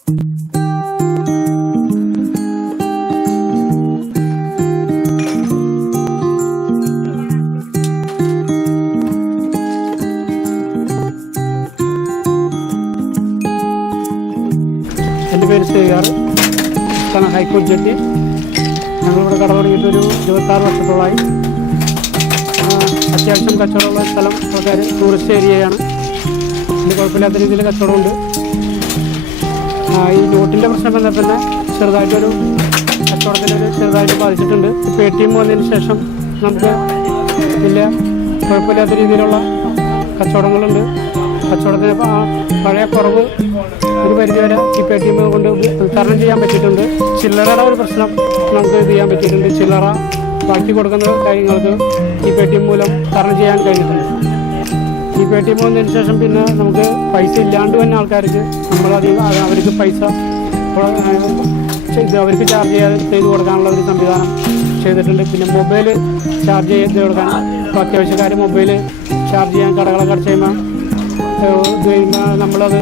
എൻ്റെ പേര് CR ഹൈക്കോടതി ജഡ്ജി. ഞങ്ങളിവിടെ കട തുടങ്ങിയിട്ടൊരു 26 വർഷത്തോളമായി. അത്യാവശ്യം കച്ചവടമുള്ള സ്ഥലം ആൾക്കാർ ടൂറിസ്റ്റ് ഏരിയയാണ്. ഇതിന് കുഴപ്പമില്ലാത്ത രീതിയിൽ കച്ചവടമുണ്ട്. ഈ നോട്ടിൻ്റെ പ്രശ്നം വന്നാൽ തന്നെ ചെറുതായിട്ടൊരു കച്ചവടത്തിനൊരു ചെറുതായിട്ട് ബാധിച്ചിട്ടുണ്ട്. ATM വന്നതിന് ശേഷം നമുക്ക് വലിയ കുഴപ്പമില്ലാത്ത രീതിയിലുള്ള കച്ചവടങ്ങളുണ്ട്. കച്ചവടത്തിന് പഴയ കുറവ് ഒരു പരിധിവരെ ഈ ATM കൊണ്ട് തരണം ചെയ്യാൻ പറ്റിയിട്ടുണ്ട്. ചില്ലറയുടെ ഒരു പ്രശ്നം നമുക്ക് ഇത് ചെയ്യാൻ പറ്റിയിട്ടുണ്ട്. ചില്ലറ ബാക്കി കൊടുക്കുന്ന കാര്യങ്ങൾക്ക് ഈ ATM മൂലം തരണം ചെയ്യാൻ കഴിഞ്ഞിട്ടുണ്ട്. ഈ ATM വന്നതിന് ശേഷം പിന്നെ നമുക്ക് പൈസ ഇല്ലാണ്ട് തന്നെ ആൾക്കാർക്ക് നമ്മളധികം അവർക്ക് പൈസ അവർക്ക് ചാർജ് ചെയ്ത് കൊടുക്കാനുള്ള ഒരു സംവിധാനം ചെയ്തിട്ടുണ്ട്. പിന്നെ മൊബൈൽ ചാർജ് ചെയ്ത് കൊടുക്കാൻ അത്യാവശ്യക്കാർ മൊബൈൽ ചാർജ് ചെയ്യാൻ കടകളൊക്കെ അടച്ചു കഴിയുമ്പോൾ നമ്മളത്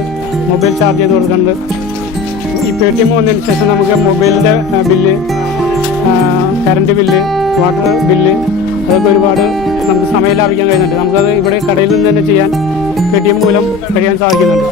മൊബൈൽ ചാർജ് ചെയ്ത് കൊടുക്കുന്നുണ്ട്. ഈ ATM വന്നതിന് ശേഷം നമുക്ക് മൊബൈലിൻ്റെ bill, current bill, water bill അതൊക്കെ ഒരുപാട് നമുക്ക് സമയം ലാഭിക്കാൻ കഴിയുന്നുണ്ട്. നമുക്കത് ഇവിടെ കടയിൽ നിന്ന് തന്നെ ചെയ്യാൻ ATM മൂലം കഴിയാൻ സാധിക്കുന്നുണ്ട്.